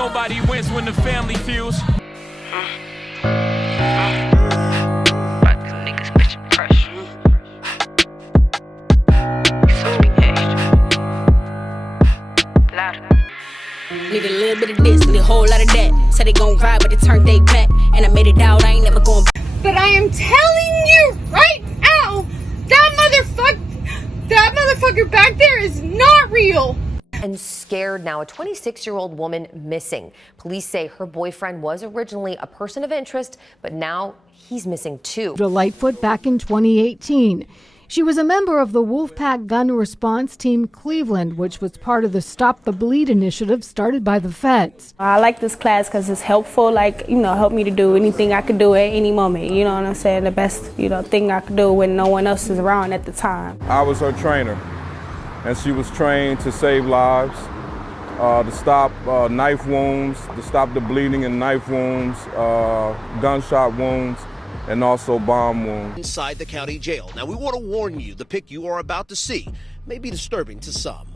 nobody wins when the family feels. Need a little bit of this, need a whole lot of that. Said they gon' ride, but they turned they back. And I made it out, I ain't never going back. But I am telling you right now, that motherfucker back there is not real. And scared now, a 26-year-old woman missing. Police say her boyfriend was originally a person of interest, but now he's missing too. Lightfoot back in 2018. She was a member of the Wolfpack Gun Response Team Cleveland, which was part of the Stop the Bleed initiative started by the feds. I like this class because it's helpful, help me to do anything I could do at any moment. You know what I'm saying? The best, thing I could do when no one else is around at the time. I was her trainer, and she was trained to save lives, to stop knife wounds, to stop the bleeding in knife wounds, gunshot wounds, and also bomb wounds. Inside the county jail. Now, we want to warn you, the pic you are about to see may be disturbing to some.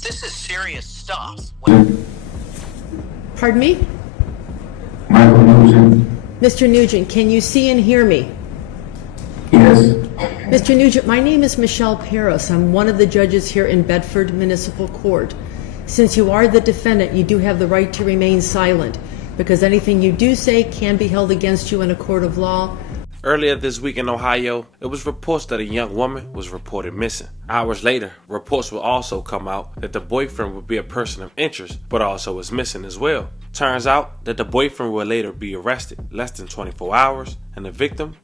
This is serious stuff. Pardon me? Michael Nugent. Mr. Nugent, can you see and hear me? Yes. Mr. Nugent, my name is Michelle Paris. I'm one of the judges here in Bedford Municipal Court. Since you are the defendant, you do have the right to remain silent, because anything you do say can be held against you in a court of law. Earlier this week in Ohio, it was reports that a young woman was reported missing. Hours later, reports will also come out that the boyfriend would be a person of interest, but also is missing as well. Turns out that the boyfriend will later be arrested less than 24 hours, and the victim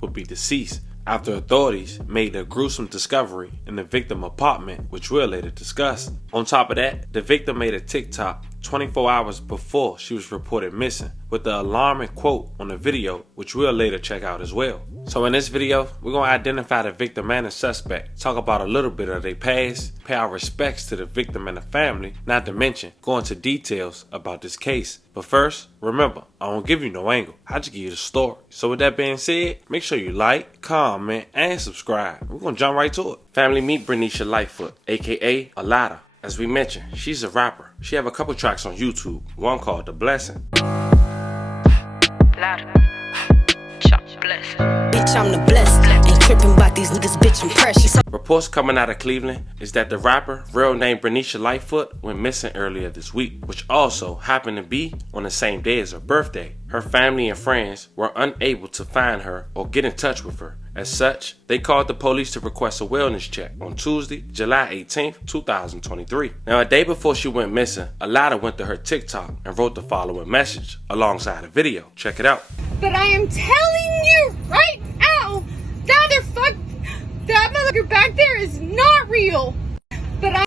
would be deceased after authorities made a gruesome discovery in the victim apartment, which we'll later discuss. On top of that, the victim made a TikTok 24 hours before she was reported missing with the alarming quote on the video, which we'll later check out as well. So in this video, we're going to identify the victim and the suspect, talk about a little bit of their past, pay our respects to the victim and the family, not to mention go into details about this case. But first, remember, I don't give you no angle, I just give you the story. So with that being said, make sure you like, comment, and subscribe. We're going to jump right to it. Family, meet Bernicia Lightfoot, aka Alada. As we mentioned, she's a rapper. She have a couple tracks on YouTube, one called The Blessing. Bitch, I'm the blessed. Ain't tripping about these niggas, bitch, I'm precious. Reports coming out of Cleveland is that the rapper, real name Bernicia Lightfoot, went missing earlier this week, which also happened to be on the same day as her birthday. Her family and friends were unable to find her or get in touch with her. As such, they called the police to request a wellness check on Tuesday, July 18th, 2023. Now, a day before she went missing, Alada went to her TikTok and wrote the following message alongside a video. Check it out. But I am telling you right now, that motherfucker back there is not real.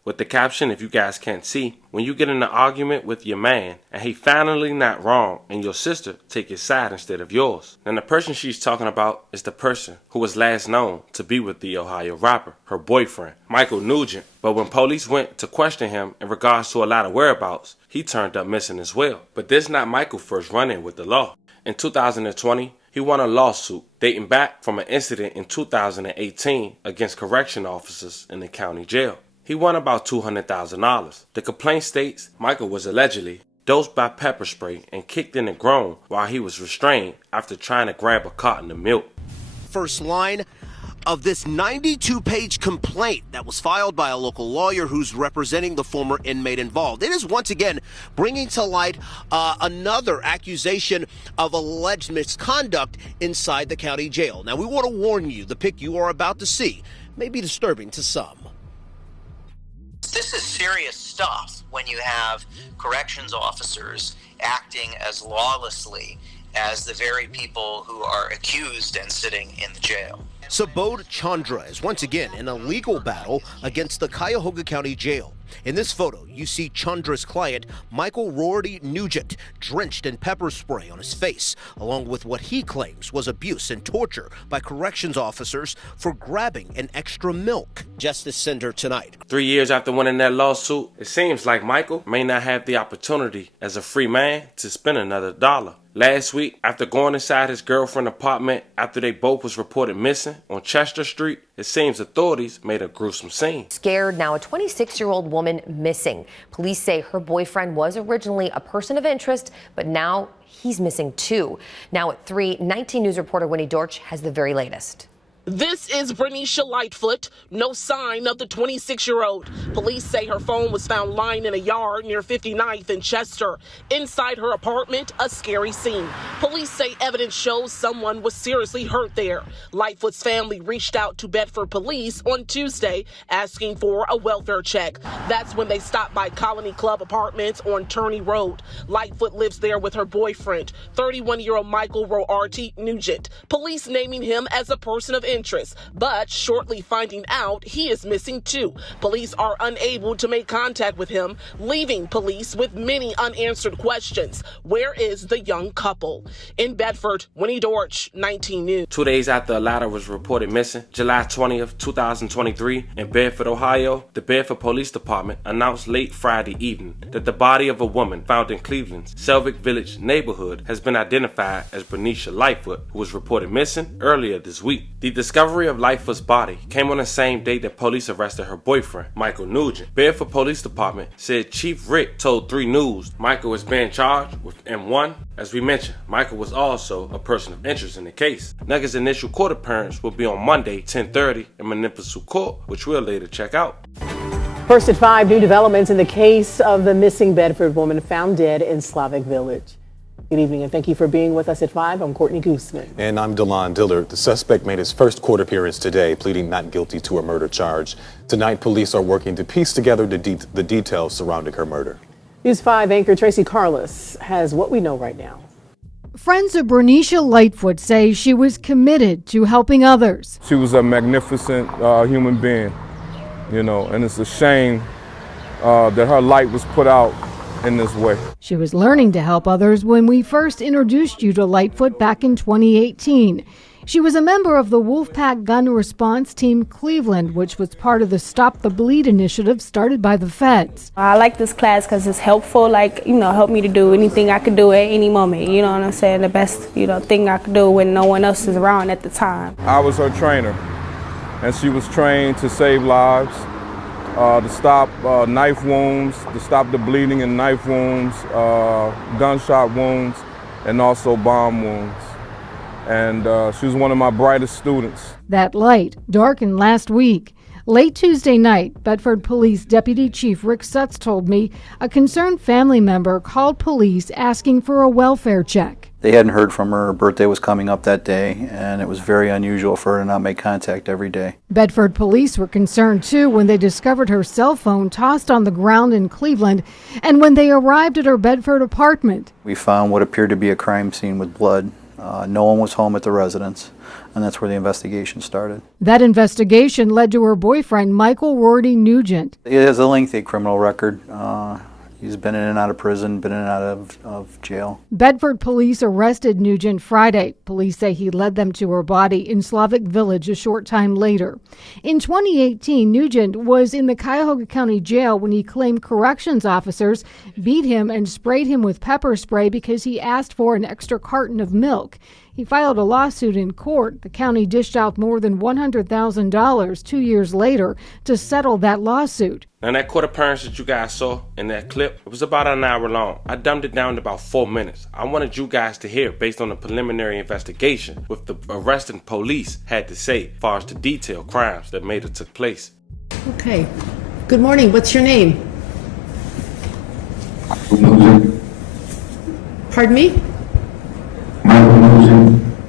With the caption, if you guys can't see, when you get in an argument with your man and he finally not wrong and your sister take his side instead of yours. And the person she's talking about is the person who was last known to be with the Ohio rapper, her boyfriend, Michael Nugent. But when police went to question him in regards to a lot of whereabouts, he turned up missing as well. But this is not Michael's first run-in with the law. In 2020, he won a lawsuit dating back from an incident in 2018 against correction officers in the county jail. He won about $200,000. The complaint states Michael was allegedly dosed by pepper spray and kicked in the groin while he was restrained after trying to grab a carton of milk. First line of this 92-page complaint that was filed by a local lawyer who's representing the former inmate involved. It is once again bringing to light another accusation of alleged misconduct inside the county jail. Now, we want to warn you, the pic you are about to see may be disturbing to some. This is serious stuff when you have corrections officers acting as lawlessly as the very people who are accused and sitting in the jail. Subodh Chandra is once again in a legal battle against the Cuyahoga County Jail. In this photo, you see Chandra's client, Michael Rorty Nugent, drenched in pepper spray on his face, along with what he claims was abuse and torture by corrections officers for grabbing an extra milk. Justice Center tonight. 3 years after winning that lawsuit, it seems like Michael may not have the opportunity as a free man to spend another dollar. Last week, after going inside his girlfriend's apartment after they both was reported missing on Chester Street, It seems authorities made a gruesome scene. Scared now, a 26-year-old woman missing. Police say her boyfriend was originally a person of interest, but now he's missing too. Now at 3, 19 News reporter Winnie Dortch has the very latest. This is Bernicia Lightfoot. No sign of the 26-year-old. Police say her phone was found lying in a yard near 59th and Chester. Inside her apartment, a scary scene. Police say evidence shows someone was seriously hurt there. Lightfoot's family reached out to Bedford police on Tuesday asking for a welfare check. That's when they stopped by Colony Club Apartments on Turney Road. Lightfoot lives there with her boyfriend, 31-year-old Michael Roarty Nugent. Police naming him as a person of interest, but shortly finding out he is missing too. Police are unable to make contact with him, leaving police with many unanswered questions. Where is the young couple? In Bedford, Winnie Dortch, 19 News. 2 days after a ladder was reported missing, July 20th, 2023, in Bedford, Ohio, the Bedford Police Department announced late Friday evening that the body of a woman found in Cleveland's Selvig Village neighborhood has been identified as Bernicia Lightfoot, who was reported missing earlier this week. The discovery of Lightfoot's body came on the same day that police arrested her boyfriend, Michael Nugent. Bedford Police Department said Chief Rick told 3 News Michael was being charged with M1. As we mentioned, Michael was also a person of interest in the case. Nugget's initial court appearance will be on Monday, 10:30 in Municipal Court, which we'll later check out. First at 5, new developments in the case of the missing Bedford woman found dead in Slavic Village. Good evening and thank you for being with us at 5. I'm Courtney Gooseman. And I'm Delon Dillard. The suspect made his first court appearance today, pleading not guilty to a murder charge. Tonight, police are working to piece together the details surrounding her murder. News 5 anchor Tracy Carlos has what we know right now. Friends of Bernicia Lightfoot say she was committed to helping others. She was a magnificent human being, and it's a shame that her light was put out in this way. She was learning to help others when we first introduced you to Lightfoot back in 2018. She was a member of the Wolfpack Gun Response Team Cleveland, which was part of the Stop the Bleed initiative started by the feds. I like this class because it's helpful, help me to do anything I could do at any moment, you know what I'm saying? The best, thing I could do when no one else is around at the time. I was her trainer, and she was trained to save lives, to stop knife wounds, to stop the bleeding in knife wounds, gunshot wounds, and also bomb wounds. And she was one of my brightest students. That light darkened last week. Late Tuesday night, Bedford Police Deputy Chief Rick Sutz told me a concerned family member called police asking for a welfare check. They hadn't heard from her. Her birthday was coming up that day, and it was very unusual for her to not make contact every day. Bedford police were concerned, too, when they discovered her cell phone tossed on the ground in Cleveland and when they arrived at her Bedford apartment. We found what appeared to be a crime scene with blood. No one was home at the residence, and that's where the investigation started. That investigation led to her boyfriend, Michael Roarty Nugent. He has a lengthy criminal record. He's been in and out of prison, been in and out of jail. Bedford police arrested Nugent Friday. Police say he led them to her body in Slavic Village a short time later. In 2018, Nugent was in the Cuyahoga County Jail when he claimed corrections officers beat him and sprayed him with pepper spray because he asked for an extra carton of milk. He filed a lawsuit in court. The county dished out more than $100,000 2 years later to settle that lawsuit. Now that court appearance that you guys saw in that clip, it was about an hour long. I dumbed it down to about 4 minutes. I wanted you guys to hear based on the preliminary investigation what the arresting police had to say as far as the detailed crimes that made it took place. Okay. Good morning. What's your name? Pardon me?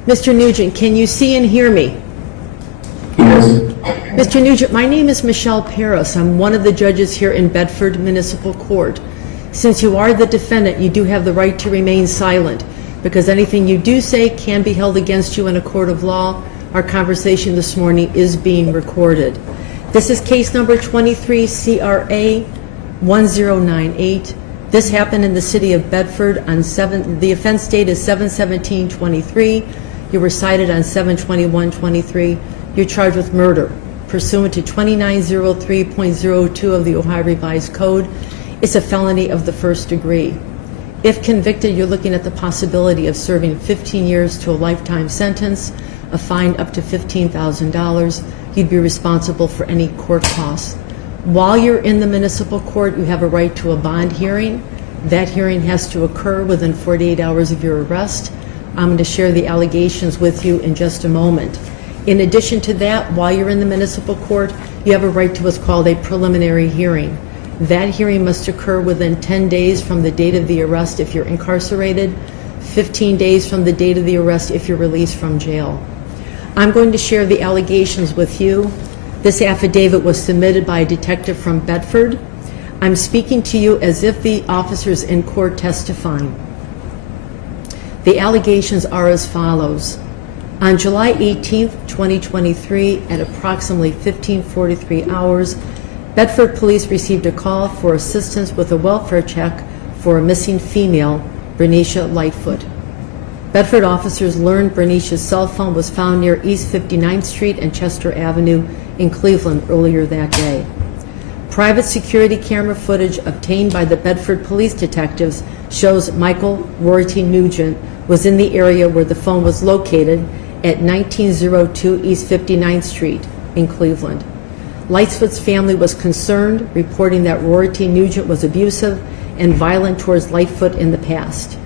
Mr. Nugent, can you see and hear me? Yes. Mr. Nugent, my name is Michelle Peros. I'm one of the judges here in Bedford Municipal Court. Since you are the defendant, you do have the right to remain silent, because anything you do say can be held against you in a court of law. Our conversation this morning is being recorded. This is case number 23 CRA 1098. This happened in the city of Bedford on the offense date is 7/17/23. You were cited on 7/21/23. You're charged with murder pursuant to 2903.02 of the Ohio Revised Code. It's a felony of the first degree. If convicted, you're looking at the possibility of serving 15 years to a lifetime sentence, a fine up to $15,000, you'd be responsible for any court costs. While you're in the municipal court, you have a right to a bond hearing. That hearing has to occur within 48 hours of your arrest. I'm going to share the allegations with you in just a moment. In addition to that, while you're in the municipal court, you have a right to what's called a preliminary hearing. That hearing must occur within 10 days from the date of the arrest if you're incarcerated, 15 days from the date of the arrest if you're released from jail. I'm going to share the allegations with you. This affidavit was submitted by a detective from Bedford. I'm speaking to you as if the officers in court testifying. The allegations are as follows. On July 18th, 2023, at approximately 15:43 hours, Bedford police received a call for assistance with a welfare check for a missing female, Bernicia Lightfoot. Bedford officers learned Bernicia's cell phone was found near East 59th Street and Chester Avenue in Cleveland earlier that day. Private security camera footage obtained by the Bedford police detectives shows Michael Rorty Nugent was in the area where the phone was located at 1902 East 59th Street in Cleveland. Lightfoot's family was concerned, reporting that Rorty Nugent was abusive and violent towards Lightfoot in the past.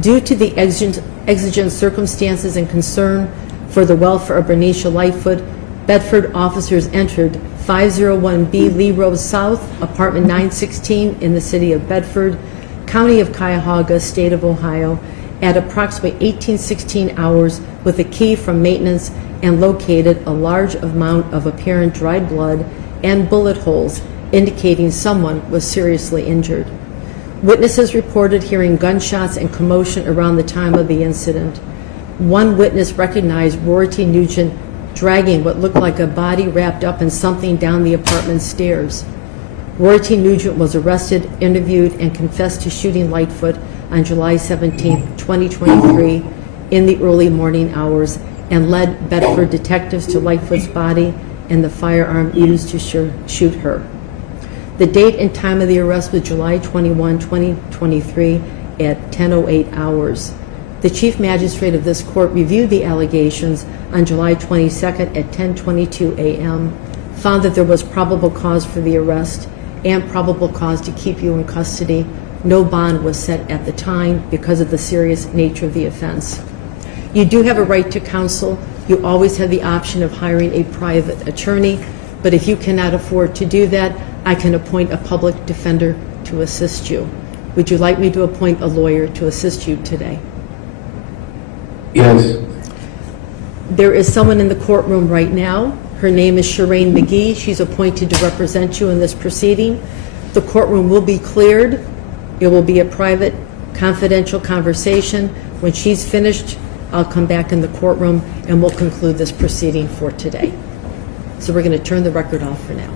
Due to the exigent circumstances and concern for the welfare of Bernicia Lightfoot, Bedford officers entered 501B Lee Road South, apartment 916 in the city of Bedford, county of Cuyahoga, state of Ohio, at approximately 1816 hours with a key from maintenance and located a large amount of apparent dried blood and bullet holes indicating someone was seriously injured. Witnesses reported hearing gunshots and commotion around the time of the incident. One witness recognized Rorty Nugent dragging what looked like a body wrapped up in something down the apartment stairs. Rorty Nugent was arrested, interviewed, and confessed to shooting Lightfoot on July 17, 2023, in the early morning hours, and led Bedford detectives to Lightfoot's body and the firearm used to shoot her. The date and time of the arrest was July 21, 2023, at 10:08 hours. The Chief Magistrate of this court reviewed the allegations on July 22nd at 10:22 a.m., found that there was probable cause for the arrest and probable cause to keep you in custody. No bond was set at the time because of the serious nature of the offense. You do have a right to counsel. You always have the option of hiring a private attorney, but if you cannot afford to do that, I can appoint a public defender to assist you. Would you like me to appoint a lawyer to assist you today? Yes. There is someone in the courtroom right now. Her name is Shireen McGee. She's appointed to represent you in this proceeding. The courtroom will be cleared. It will be a private, confidential conversation. When she's finished, I'll come back in the courtroom and we'll conclude this proceeding for today. So we're going to turn the record off for now.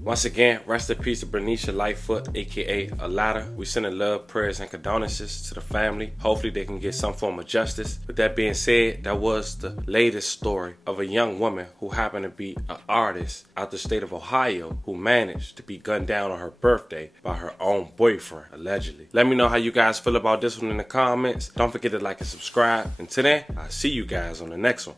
Once again, rest in peace to Bernicia Lightfoot, aka Alada. We sending love, prayers, and condolences to the family. Hopefully they can get some form of justice. With that being said, that was the latest story of a young woman who happened to be an artist out the state of Ohio who managed to be gunned down on her birthday by her own boyfriend, allegedly. Let me know how you guys feel about this one in the comments. Don't forget to like and subscribe. Until then, I'll see you guys on the next one.